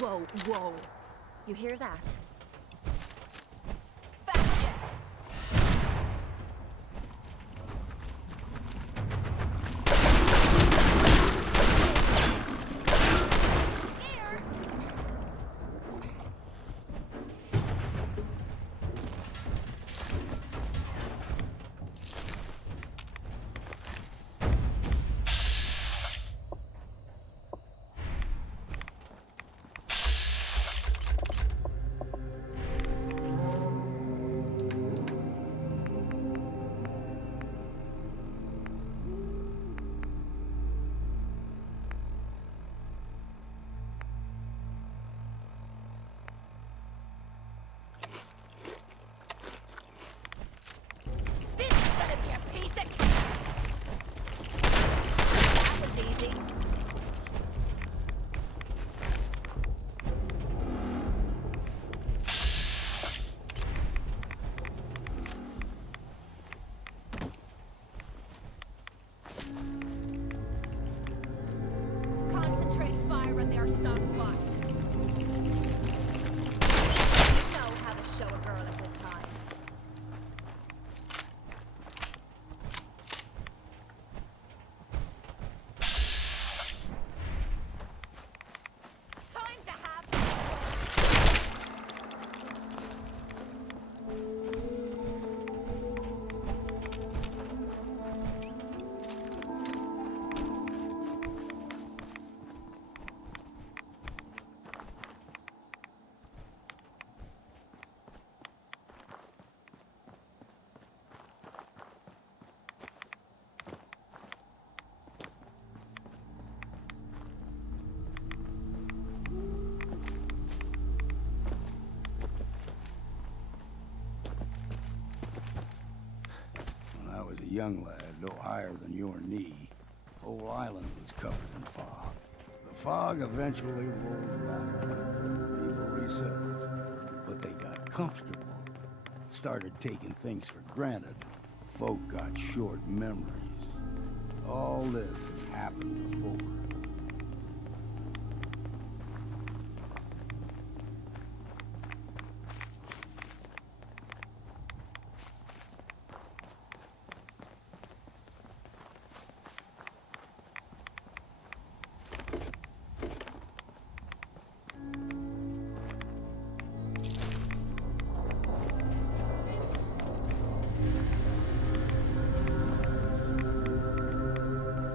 Whoa, whoa. You hear that? Concentrate fire on their soft spots. You know how to show a girl a good time. Time to have When I was a young lad, no higher than your knee, the whole island was covered in fog. The fog eventually rolled back. People resettled, but they got comfortable. Started taking things for granted. Folk got short memories. All this has happened before.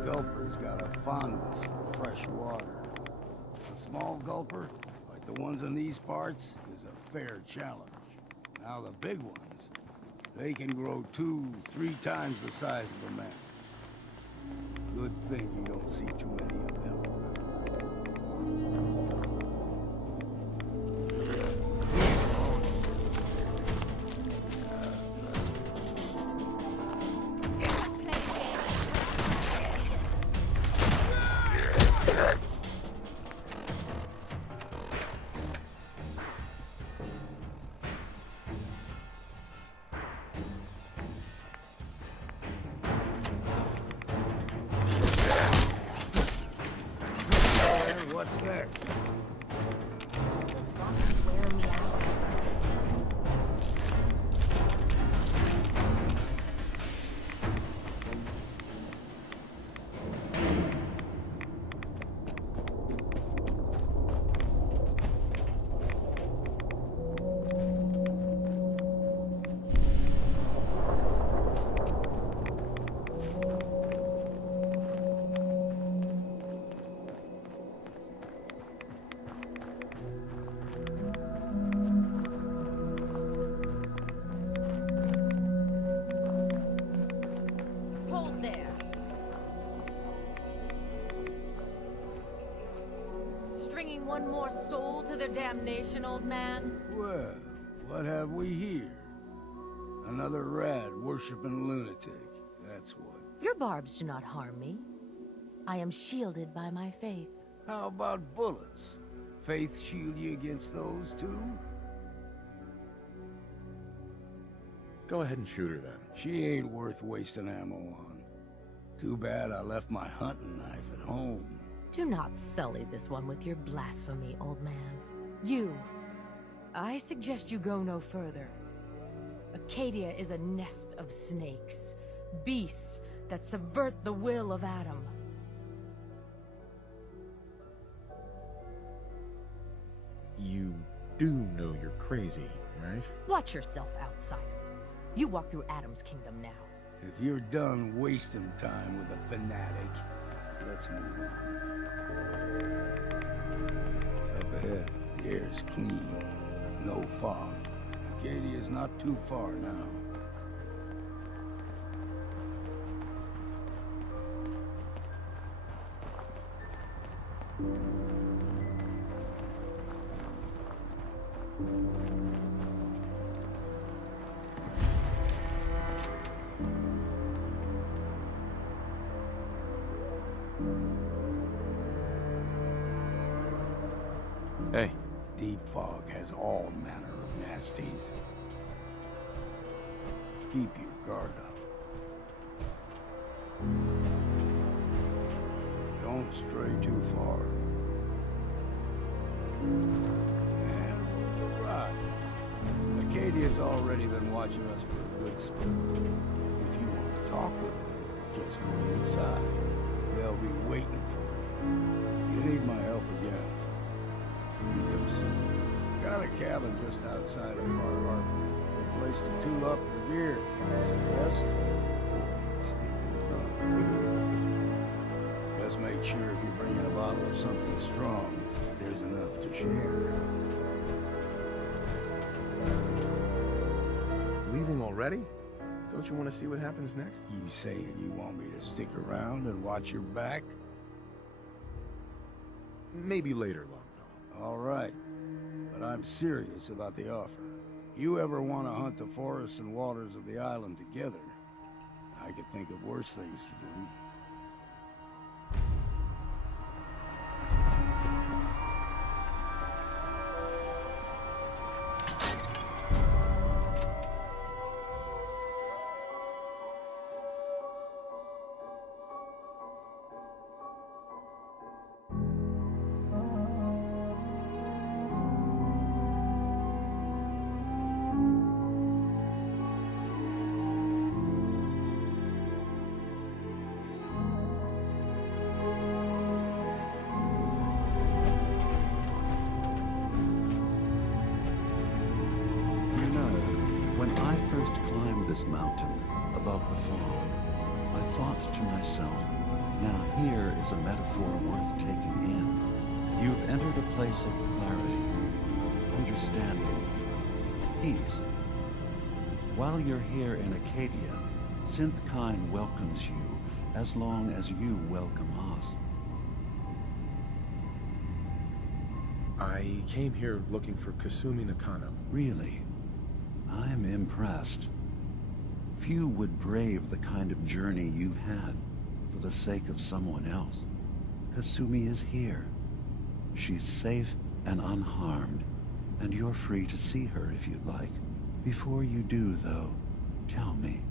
Gulper's got a fondness for fresh water. A small gulper, like the ones in these parts, is a fair challenge. Now the big ones, they can grow 2-3 times the size of a man. Good thing you don't see too many of them. What's next? This water's wearing me out. Hold there. Stringing one more soul to their damnation, old man? Well, what have we here? Another rad worshipping lunatic. That's what. Your barbs do not harm me. I am shielded by my faith. How about bullets? Faith shield you against those too? Go ahead and shoot her then. She ain't worth wasting ammo on. Too bad I left my hunting knife at home. Do not sully this one with your blasphemy, old man. You. I suggest you go no further. Acadia is a nest of snakes. Beasts that subvert the will of Adam. You do know you're crazy, right? Watch yourself, outsider. You walk through Adam's kingdom now. If you're done wasting time with a fanatic, let's move on. Up ahead, the air's clean. No fog. Acadia's not too far now. Hey. Deep fog has all manner of nasties. Keep your guard up. Don't stray too far. And we'll arrive. Acadia's already been watching us for a good spell. If you want to talk with them, just go inside. They'll be waiting for you. You need my help again. You come see me. Got a cabin just outside of our harbor. A place to tool up your gear. Some rest. Just make sure if you're bringing a bottle of something strong, there's enough to share. Leaving already? Don't you want to see what happens next? You saying you want me to stick around and watch your back? Maybe later, Longfellow. All right. But I'm serious about the offer. You ever want to hunt the forests and waters of the island together, I could think of worse things to do. This mountain above the fog, I thought to myself, now here is a metaphor worth taking in. You've entered a place of clarity, understanding, peace. While you're here in Acadia, SYNTHS welcomes you as long as you welcome us. I came here looking for Kasumi Nakano. Really? I'm impressed. Few would brave the kind of journey you've had for the sake of someone else. Kasumi is here. She's safe and unharmed, and you're free to see her if you'd like. Before you do, though, tell me,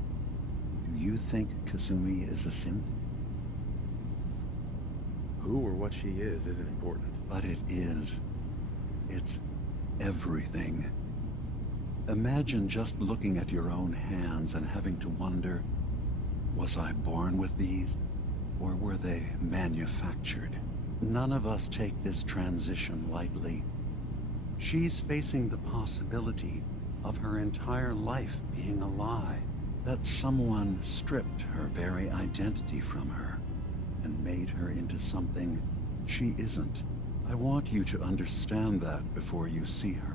do you think Kasumi is a synth? Who or what she is isn't important. But it is. It's everything. Imagine just looking at your own hands and having to wonder, was I born with these, or were they manufactured? None of us take this transition lightly. She's facing the possibility of her entire life being a lie, that someone stripped her very identity from her and made her into something she isn't. I want you to understand that before you see her.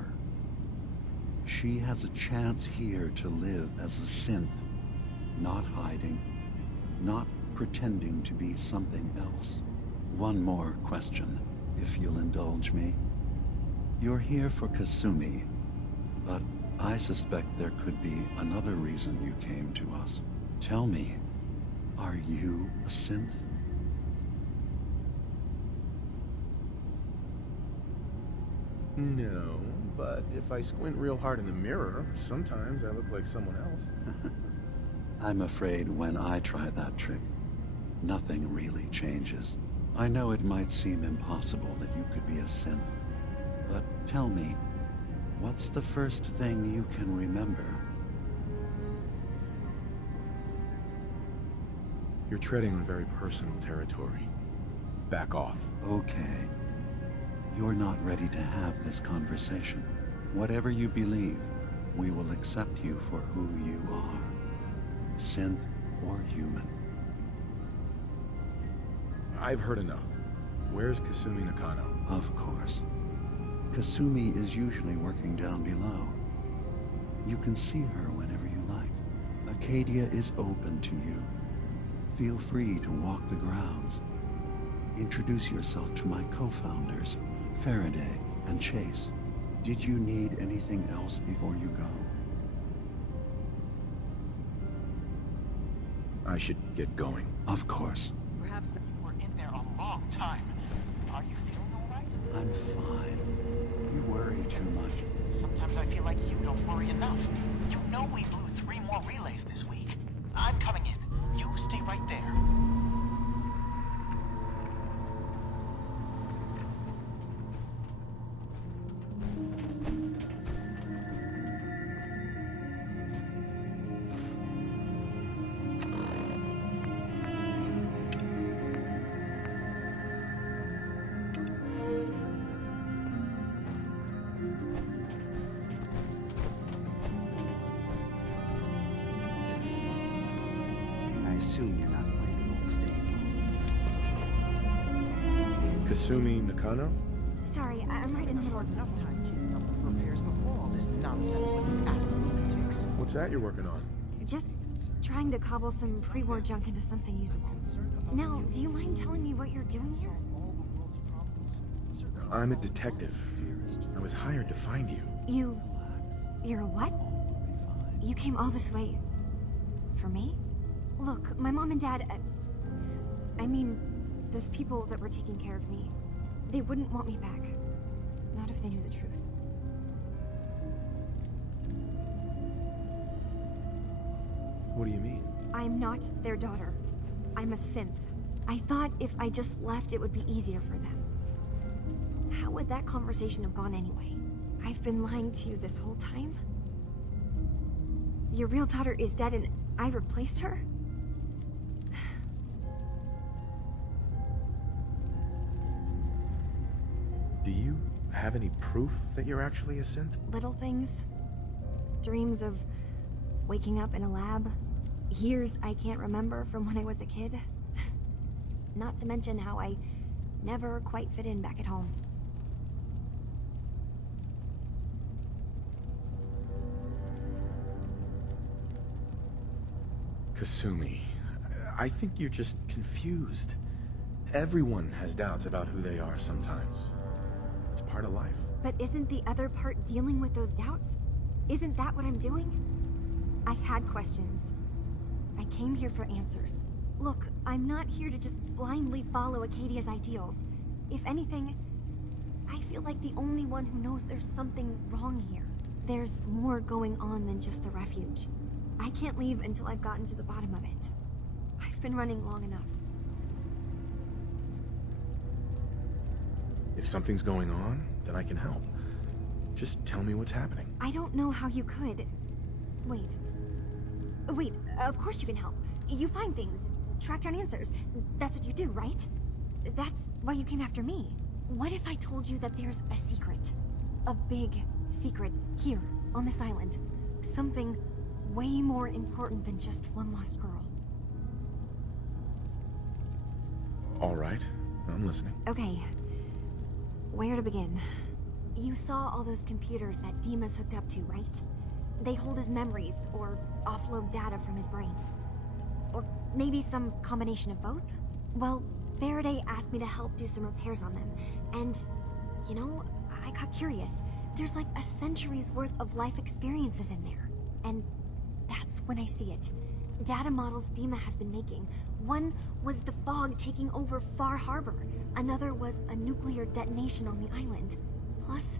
She has a chance here to live as a synth, not hiding, not pretending to be something else. One more question, if you'll indulge me. You're here for Kasumi, but I suspect there could be another reason you came to us. Tell me, are you a synth? No, but if I squint real hard in the mirror, sometimes I look like someone else. I'm afraid when I try that trick, nothing really changes. I know it might seem impossible that you could be a synth, but tell me, what's the first thing you can remember? You're treading on very personal territory. Back off. Okay. You're not ready to have this conversation. Whatever you believe, we will accept you for who you are. Synth or human. I've heard enough. Where's Kasumi Nakano? Of course. Kasumi is usually working down below. You can see her whenever you like. Acadia is open to you. Feel free to walk the grounds. Introduce yourself to my co-founders, Faraday and Chase. Did you need anything else before you go? I should get going. Of course. Perhaps you were in there a long time. Are you feeling all right? I'm fine. You worry too much. Sometimes I feel like you don't worry enough. You know we blew 3 more relays this week. I'm coming in. You stay right there. I assume you're not playing old state. Kasumi Nakano? Sorry, I'm right in the middle of Enough time keeping up with repairs before all this nonsense with the atom lunatics. What's that you're working on? just trying to cobble some pre-war junk into something usable. Now, do you mind telling me what you're doing here? I'm a detective. I was hired to find you. You're a what? You came all this way for me? Look, my mom and dad, I mean, those people that were taking care of me, they wouldn't want me back. Not if they knew the truth. What do you mean? I'm not their daughter. I'm a synth. I thought if I just left, it would be easier for them. How would that conversation have gone anyway? I've been lying to you this whole time? Your real daughter is dead and I replaced her? Do you have any proof that you're actually a synth? Little things. Dreams of waking up in a lab. Years I can't remember from when I was a kid. Not to mention how I never quite fit in back at home. Kasumi, I think you're just confused. Everyone has doubts about who they are sometimes. It's part of life. But isn't the other part dealing with those doubts? Isn't that what I'm doing? I had questions. I came here for answers. Look, I'm not here to just blindly follow Acadia's ideals. If anything, I feel like the only one who knows there's something wrong here. There's more going on than just the refuge. I can't leave until I've gotten to the bottom of it. I've been running long enough. If something's going on, then I can help. Just tell me what's happening. I don't know how you could. Wait. Wait, of course you can help. You find things, track down answers. That's what you do, right? That's why you came after me. What if I told you that there's a secret? A big secret here, on this island. Something way more important than just one lost girl. All right, I'm listening. Okay. Where to begin? You saw all those computers that Dima's hooked up to, right? They hold his memories, or offload data from his brain. Or maybe some combination of both? Well, Faraday asked me to help do some repairs on them, and, you know, I got curious. There's like a century's worth of life experiences in there, and that's when I see it. Data models Dima has been making. One was the fog taking over Far Harbor. Another was a nuclear detonation on the island. Plus,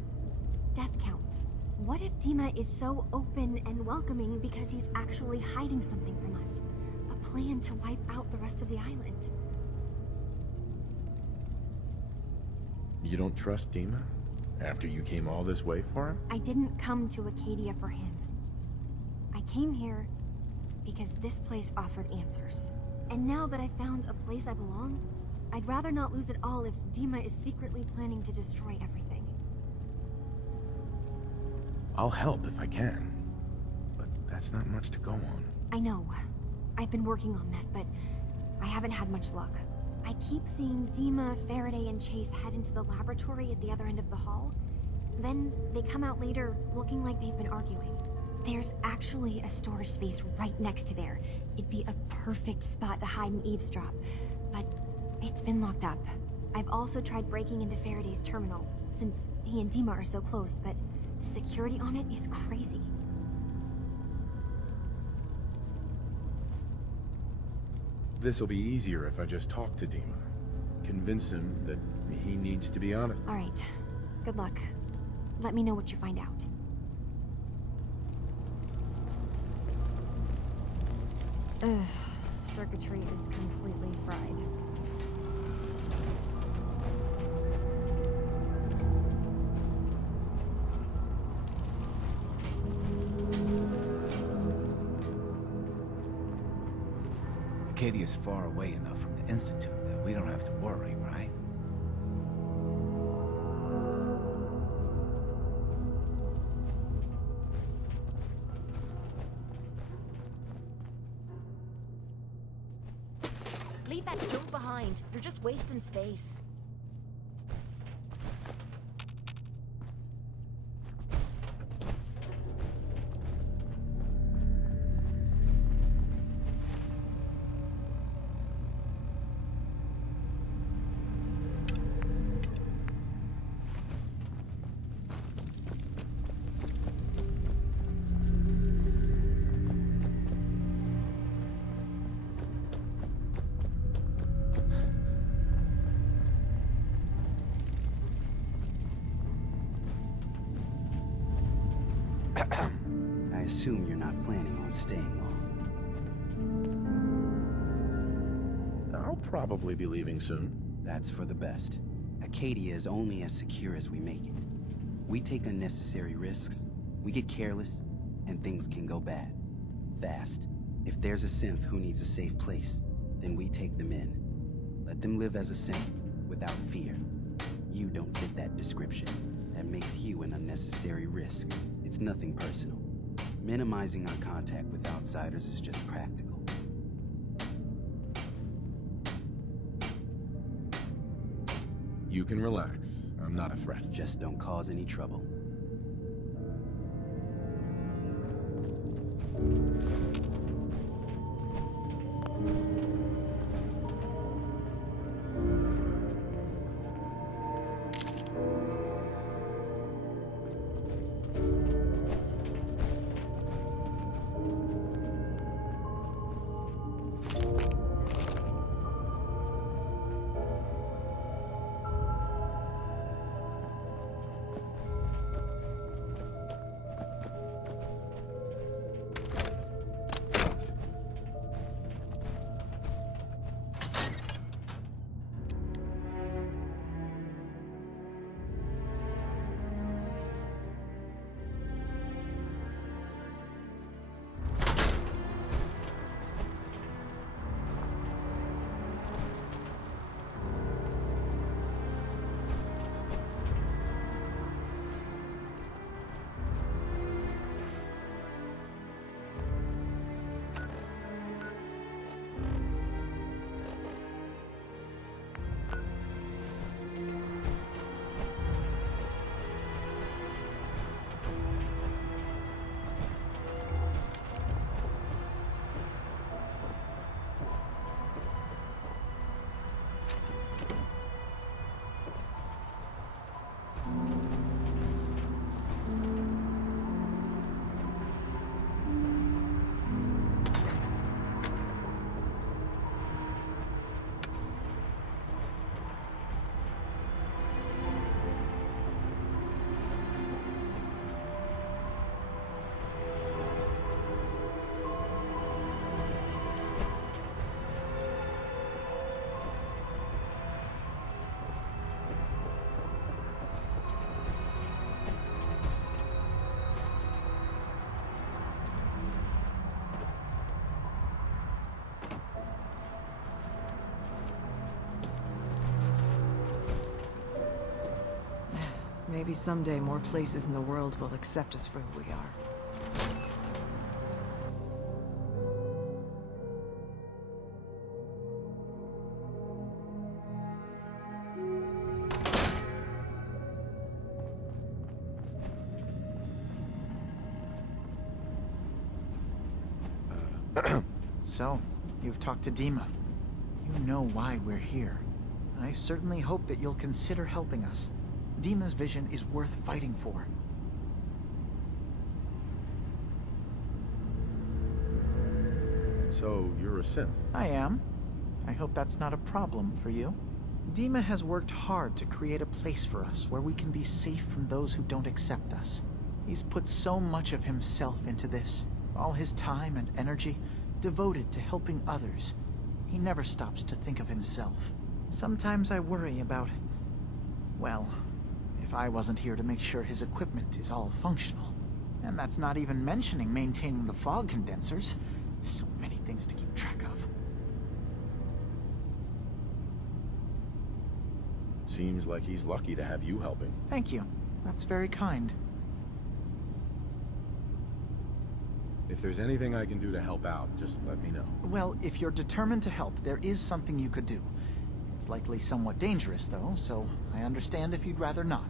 death counts. What if Dima is so open and welcoming because he's actually hiding something from us? A plan to wipe out the rest of the island? You don't trust Dima? After you came all this way for him? I didn't come to Acadia for him. I came here because this place offered answers. And now that I found a place I belong, I'd rather not lose it all if Dima is secretly planning to destroy everything. I'll help if I can. But that's not much to go on. I know. I've been working on that, but I haven't had much luck. I keep seeing Dima, Faraday, and Chase head into the laboratory at the other end of the hall. Then they come out later looking like they've been arguing. There's actually a storage space right next to there. It'd be a perfect spot to hide and eavesdrop, but it's been locked up. I've also tried breaking into Faraday's terminal, since he and Dima are so close, but the security on it is crazy. This'll be easier if I just talk to Dima. Convince him that he needs to be honest. All right. Good luck. Let me know what you find out. Ugh. Circuitry is completely fried. Acadia's far away enough from the Institute that we don't have to worry, right? Leave that junk behind. You're just wasting space. I assume you're not planning on staying long. I'll probably be leaving soon. That's for the best. Acadia is only as secure as we make it. We take unnecessary risks, we get careless, and things can go bad. Fast. If there's a synth who needs a safe place, then we take them in. Let them live as a synth, without fear. You don't fit that description. That makes you an unnecessary risk. It's nothing personal. Minimizing our contact with outsiders is just practical. You can relax. I'm not a threat. Just don't cause any trouble. Maybe someday more places in the world will accept us for who we are. So, you've talked to Dima. You know why we're here. I certainly hope that you'll consider helping us. Dima's vision is worth fighting for. So, you're a synth? I am. I hope that's not a problem for you. Dima has worked hard to create a place for us where we can be safe from those who don't accept us. He's put so much of himself into this, all his time and energy devoted to helping others. He never stops to think of himself. Sometimes I worry about, well, if I wasn't here to make sure his equipment is all functional. And that's not even mentioning maintaining the fog condensers. So many things to keep track of. Seems like he's lucky to have you helping. Thank you. That's very kind. If there's anything I can do to help out, just let me know. Well, if you're determined to help, there is something you could do. It's likely somewhat dangerous, though, so I understand if you'd rather not.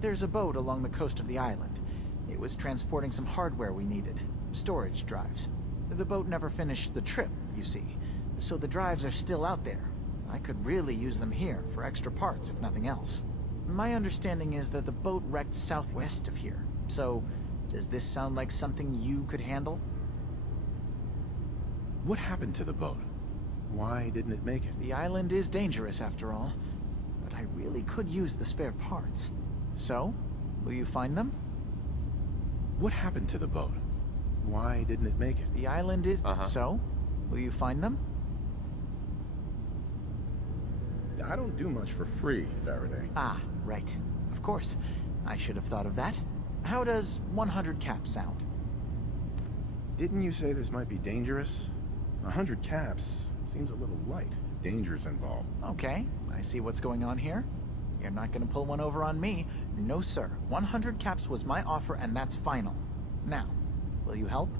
There's a boat along the coast of the island. It was transporting some hardware we needed. Storage drives. The boat never finished the trip, you see, so the drives are still out there. I could really use them here for extra parts, if nothing else. My understanding is that the boat wrecked southwest of here, so does this sound like something you could handle? What happened to the boat? Why didn't it make it? The island is dangerous, after all, but I really could use the spare parts. So, will you find them? What happened to the boat? Why didn't it make it? The island is... So, will you find them? I don't do much for free, Faraday. Ah, right. Of course. I should have thought of that. How does 100 caps sound? Didn't you say this might be dangerous? 100 caps seems a little light. Danger's involved. Okay, I see what's going on here. You're not gonna pull one over on me. No, sir. 100 caps was my offer, and that's final. Now, will you help?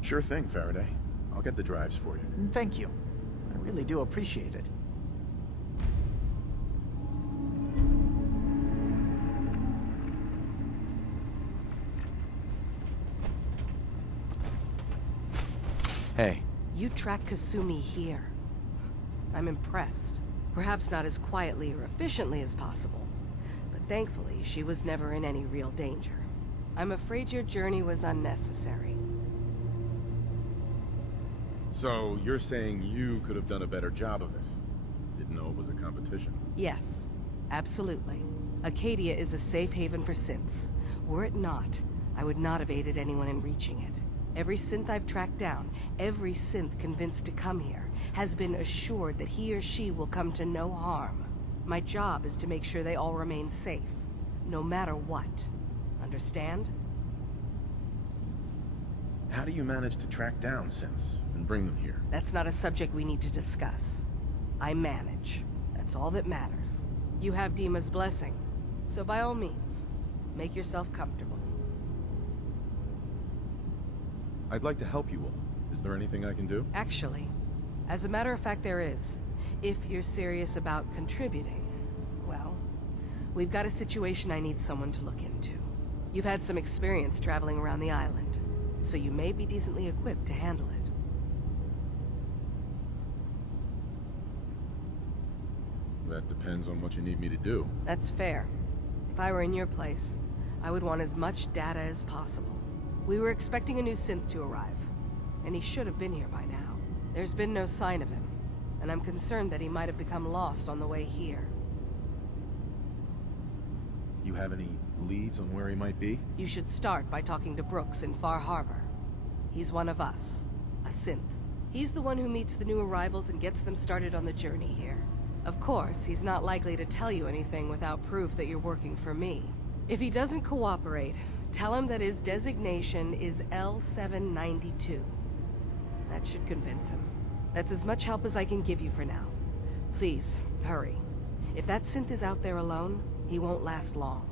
Sure thing, Faraday. I'll get the drives for you. Thank you. I really do appreciate it. Hey. You track Kasumi here. I'm impressed. Perhaps not as quietly or efficiently as possible, but thankfully she was never in any real danger. I'm afraid your journey was unnecessary. So, you're saying you could have done a better job of it? Didn't know it was a competition. Yes, absolutely. Acadia is a safe haven for synths. Were it not, I would not have aided anyone in reaching it. Every synth I've tracked down, every synth convinced to come here, has been assured that he or she will come to no harm. My job is to make sure they all remain safe, no matter what. Understand? How do you manage to track down synths and bring them here? That's not a subject we need to discuss. I manage. That's all that matters. You have Dima's blessing, so by all means, make yourself comfortable. I'd like to help you all. Is there anything I can do? Actually, as a matter of fact, there is. If you're serious about contributing, well, we've got a situation I need someone to look into. You've had some experience traveling around the island, so you may be decently equipped to handle it. That depends on what you need me to do. That's fair. If I were in your place, I would want as much data as possible. We were expecting a new synth to arrive, and he should have been here by now. There's been no sign of him, and I'm concerned that he might have become lost on the way here. You have any leads on where he might be? You should start by talking to Brooks in Far Harbor. He's one of us, a synth. He's the one who meets the new arrivals and gets them started on the journey here. Of course, he's not likely to tell you anything without proof that you're working for me. If he doesn't cooperate, tell him that his designation is L792. That should convince him. That's as much help as I can give you for now. Please, hurry. If that synth is out there alone, He won't last long.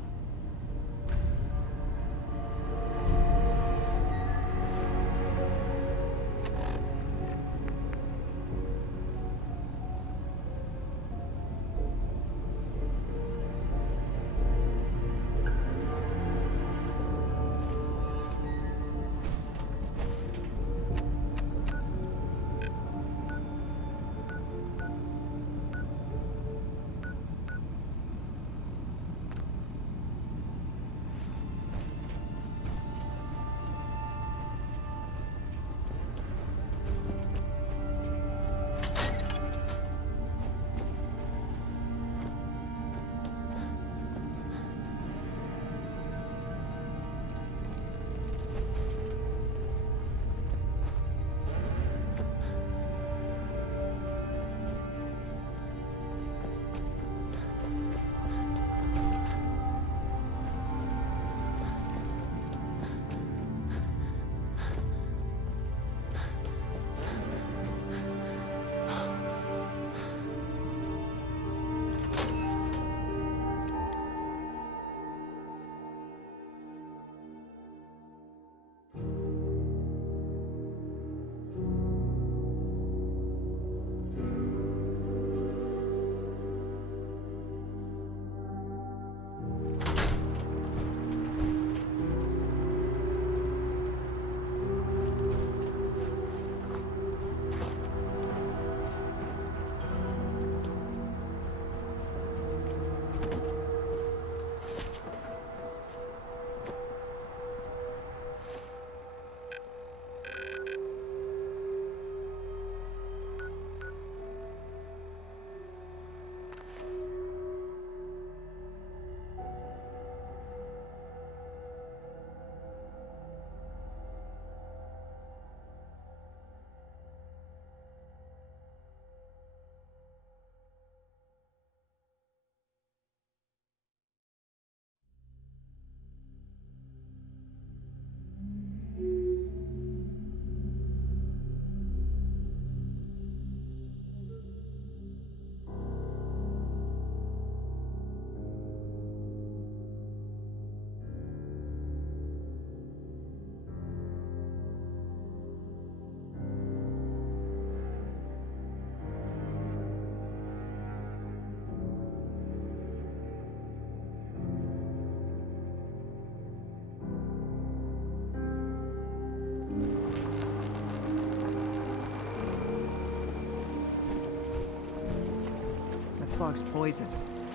The fog's poison,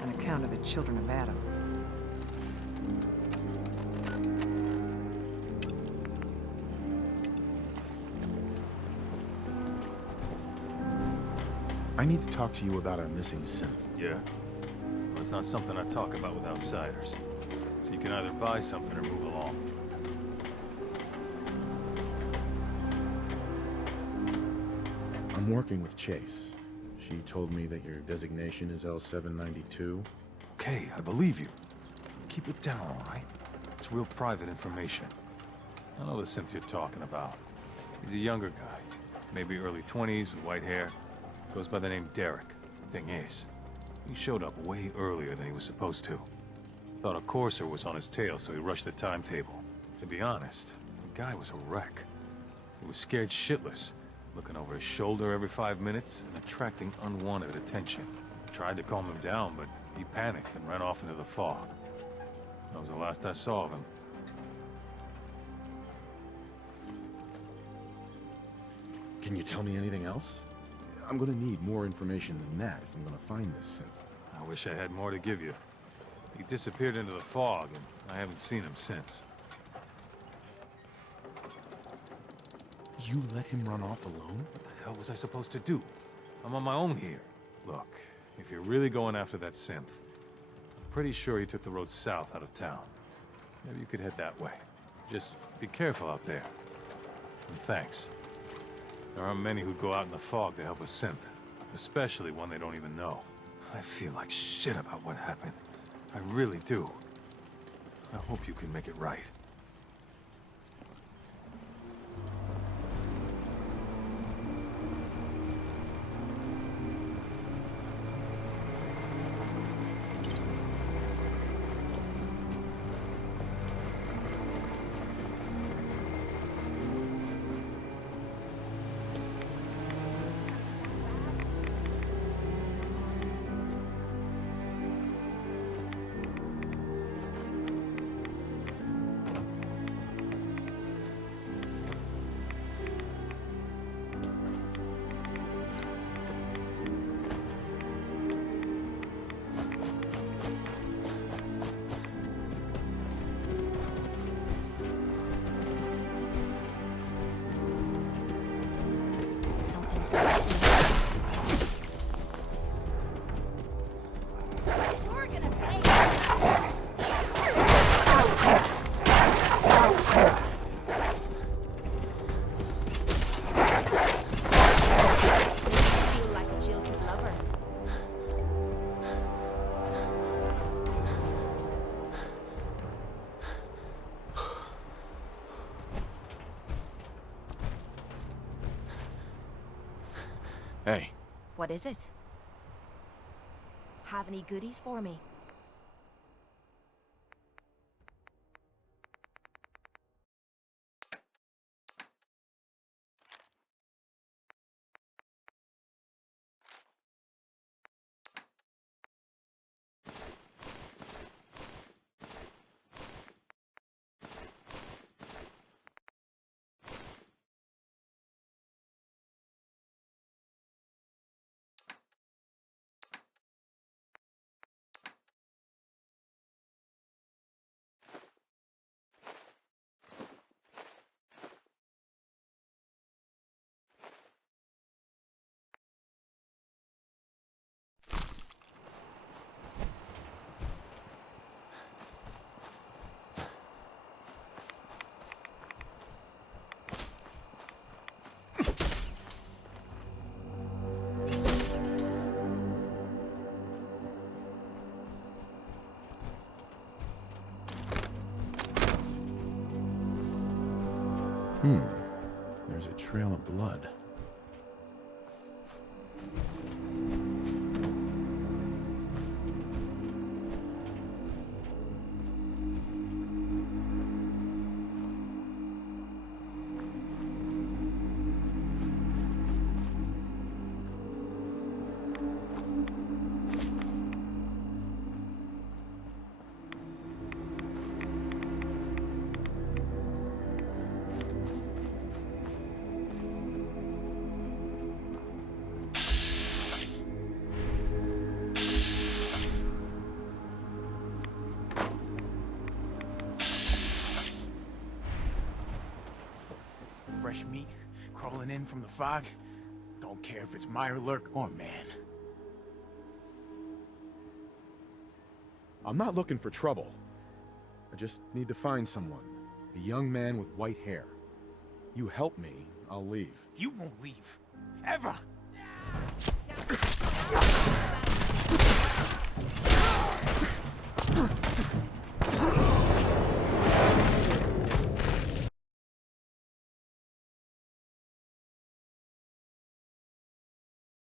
on account of the children of Adam. I need to talk to you about our missing synth. Yeah? Well, it's not something I talk about with outsiders. So you can either buy something or move along. I'm working with Chase. She told me that your designation is L792. Okay, I believe you. Keep it down, all right? It's real private information. I know the synth you're talking about. He's a younger guy. Maybe early 20s with white hair. Goes by the name Derek. Thing is, he showed up way earlier than he was supposed to. Thought a courser was on his tail, so he rushed the timetable. To be honest, the guy was a wreck. He was scared shitless, looking over his shoulder every 5 minutes and attracting unwanted attention. Tried to calm him down, but he panicked and ran off into the fog. That was the last I saw of him. Can you tell me anything else? I'm gonna need more information than that if I'm gonna find this synth. I wish I had more to give you. He disappeared into the fog, and I haven't seen him since. You let him run off alone? What the hell was I supposed to do? I'm on my own here. Look, if you're really going after that synth, I'm pretty sure he took the road south out of town. Maybe you could head that way. Just be careful out there. And thanks. There aren't many who'd go out in the fog to help a synth, especially one they don't even know. I feel like shit about what happened. I really do. I hope you can make it right. Hey, What is it? Have any goodies for me? There's a trail of blood. Fresh meat crawling in from the fog. Don't care if it's Mirelurk or man. I'm not looking for trouble. I just need to find someone. A young man with white hair. You help me, I'll leave. You won't leave. Ever!